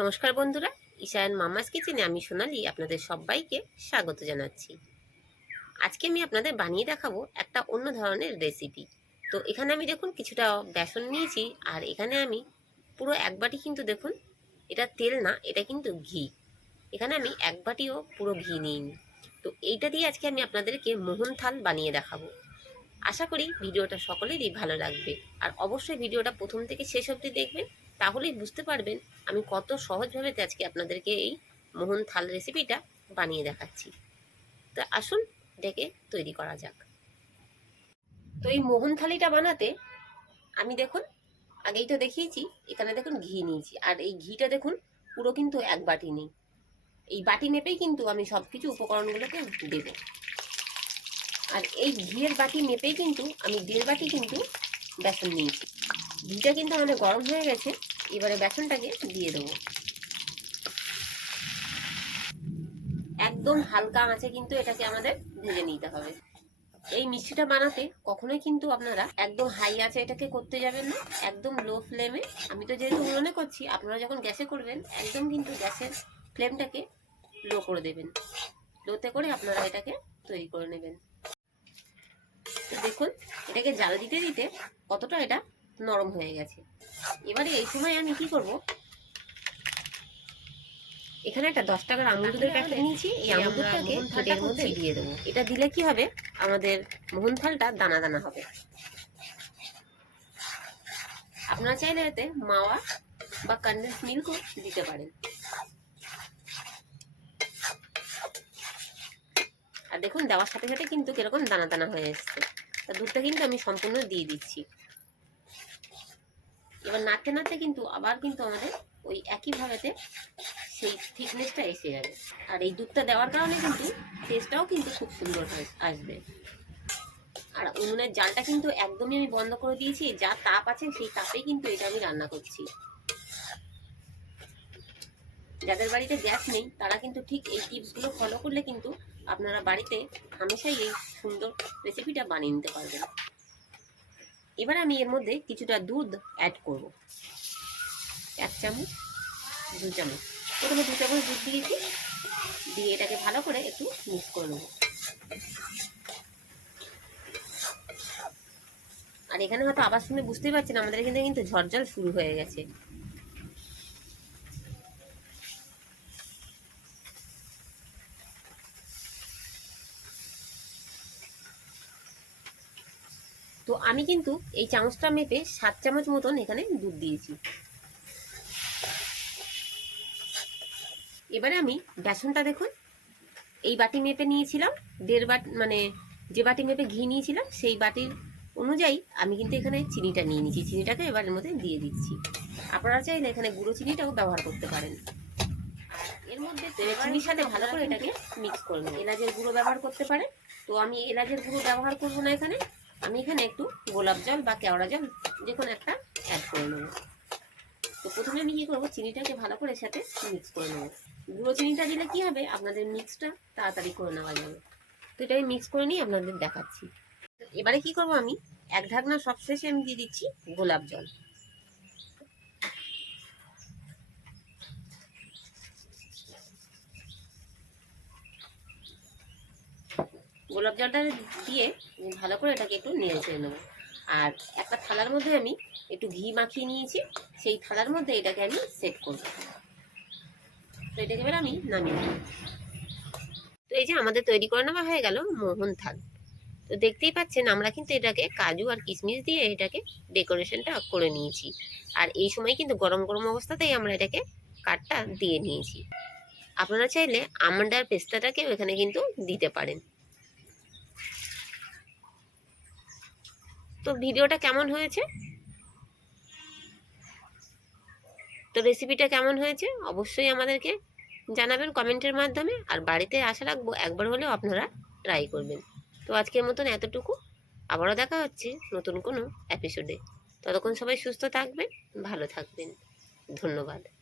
নমস্কার বন্ধুরা, ঈশায়ন মামাস কিচেনে আমি সোনালি আপনাদের সবাইকে স্বাগত জানাচ্ছি। আজকে আমি আপনাদের বানিয়ে দেখাবো একটা অন্য ধরনের রেসিপি তো এখানে আমি দেখুন কিছুটা বেসন নিয়েছি, আর এখানে আমি পুরো এক বাটি কিন্তু দেখুন, এটা তেল না, এটা কিন্তু ঘি। এখানে আমি এক বাটিও পুরো ঘি নিইনি। তো এইটা দিয়ে আজকে আমি আপনাদেরকে মোহন থাল বানিয়ে দেখাবো। আশা করি ভিডিওটা সকলেরই ভালো লাগবে। আর অবশ্যই ভিডিওটা প্রথম থেকে শেষ অবধি দেখবেন, তাহলেই বুঝতে পারবেন আমি কত সহজভাবে আজকে আপনাদেরকে এই মোহন থাল রেসিপিটা বানিয়ে দেখাচ্ছি। তো আসুন ডেকে তৈরি করা যাক। তো এই মোহন থালিটা বানাতে আমি দেখুন, আগেই তো দেখিয়েছি, এখানে দেখুন ঘি নিয়েছি। আর এই ঘিটা দেখুন, পুরো কিন্তু এক বাটি নেই। এই বাটি নেপেই কিন্তু আমি সব কিছু উপকরণগুলোকে দেবো। আর এই ঘিয়ের বাটি মেপেই কিন্তু আমি দেড় বাটি কিন্তু বেসন নিয়েছি। ঘিটা কিন্তু আমাদের গরম হয়ে গেছে, এবারে বেসনটাকে দিয়ে দেবো। একদম হালকা আঁচে কিন্তু এটাকে আমাদের ভেজে নিতে হবে। এই মিষ্টিটা বানাতে কখনোই কিন্তু আপনারা একদম হাই আছে এটাকে করতে যাবেন না, একদম লো ফ্লেমে আমি তো যেহেতু উনুনে করছি, আপনারা যখন গ্যাসে করবেন, একদম কিন্তু গ্যাসের ফ্লেমটাকে লো করে দেবেন। লোতে করে আপনারা এটাকে তৈরি করে নেবেন। তো দেখুন এটাকে জাল দিতে দিতে কতটা এটা নরম হয়ে গেছে। এবারে এই সময় আমি কি করব? এখানে একটা দশ টাকার আমুল দুধের প্যাকেট নিয়েছি। এই আমুল দুধটাকে এর মধ্যে দিয়ে দেবো। এটা দিলে কি হবে? আমাদের মোহন থালটা দানা দানা হবে। আপনারা চাইলে এতে মাওয়া বা কন্ডেন্স মিল্কও দিতে পারেন। আর দেখুন দেওয়ার সাথে সাথে কিন্তু কীরকম দানা দানা হয়ে এসছে। তা দুধটা কিন্তু আমি সম্পূর্ণ দিয়ে দিচ্ছি। এবার নাড়তে নাড়তে কিন্তু আবার কিন্তু আমাদের ওই একইভাবেতে সেই থিকনেসটা এসে যাবে। আর এই দুধটা দেওয়ার কারণে কিন্তু টেস্টটাও কিন্তু খুব সুন্দর আসবে। আর উনুনের জালটা কিন্তু একদমই আমি বন্ধ করে দিয়েছি যা তাপ আছে সেই তাপেই কিন্তু এটা আমি রান্না করছি। যাদের বাড়িতে গ্যাস নেই, তারা কিন্তু ঠিক এই টিপসগুলো ফলো করলে কিন্তু আপনারা বাড়িতে হামেশাই এই সুন্দর রেসিপিটা বানিয়ে নিতে পারবেন। এবার আমি এর মধ্যে কিছুটা দুধ অ্যাড করব। এক চামচ, দু চামচ। প্রথমে দু চামচ দুধ দিয়েছি। দিয়ে এটাকে ভালো করে একটু মিক্স করে নেব। আর এখানে হয়তো আবার শুনে বুঝতেই পারছেন, আমাদের এখানে কিন্তু ঝড়জল শুরু হয়ে গেছে। তো আমি কিন্তু এই চামচটা মেপে সাত চামচ মতন এখানে দুধ দিয়েছি। এবারে আমি বেসনটা দেখুন এই বাটি মেপে নিয়েছিলাম দেড় বাটি মানে যে বাটি মেপে ঘি নিয়েছিলাম সেই বাটির অনুযায়ী আমি কিন্তু এখানে চিনিটা নিয়ে নিয়েছি। চিনিটাকে এবারের মধ্যে দিয়ে দিচ্ছি। আপনারা চাইলে এখানে গুঁড়ো চিনিটাও ব্যবহার করতে পারেন। এর মধ্যে চিনির সাথে ভালো করে এটাকে মিক্স করে নেব। এলাচের গুঁড়ো ব্যবহার করতে পারেন। তো আমি এলাচের গুঁড়ো ব্যবহার করব না এখানে। আমি এখানে একটু গোলাপ জল বা কেওড়া জল যে কোনো একটা অ্যাড করে নেব। তো প্রথমে আমি কী করব? চিনিটাকে ভালো করে সাথে মিক্স করে নেব। গুঁড়ো চিনিটা দিলে কী হবে? আপনাদের মিক্সটা তাড়াতাড়ি করে নেওয়া যাবে। তো এটা আমি মিক্স করে নিয়ে আপনাদের দেখাচ্ছি। এবারে কি করব আমি? এক ঢাকনা সবশেষে আমি দিয়ে দিচ্ছি গোলাপ জল। গোলাপ জলটা দিয়ে ভালো করে এটাকে একটু নেড়ে চেড়ে নেব। আর একটা থালার মধ্যে আমি একটু ঘি মাখিয়ে নিয়েছি, সেই থালার মধ্যে এটাকে আমি সেট করব। তো এটাকে এবার আমি নামিয়ে নেব। তো এই যে আমাদের তৈরি করে নেওয়া হয়ে গেল মোহন থাল। তো দেখতেই পাচ্ছেন আমরা কিন্তু এটাকে কাজু আর কিশমিশ দিয়ে এটাকে ডেকোরেশনটা করে নিয়েছি। আর এই সময় কিন্তু গরম গরম অবস্থাতেই আমরা এটাকে কাঠটা দিয়ে নিয়েছি। আপনারা চাইলে আমন্ড আর পেস্তাটাকেও এখানে কিন্তু দিতে পারেন। তো ভিডিওটা কেমন হয়েছে? তো রেসিপিটা কেমন হয়েছে? অবশ্যই আমাদেরকে জানাবেন কমেন্টের মাধ্যমে। আর বাড়িতে আশা রাখব একবার হলেও আপনারা ট্রাই করবেন। তো আজকের মতন এতটুকু। আবারও দেখা হচ্ছে নতুন কোনো এপিসোডে ততক্ষণ সবাই সুস্থ থাকবেন, ভালো থাকবেন। ধন্যবাদ।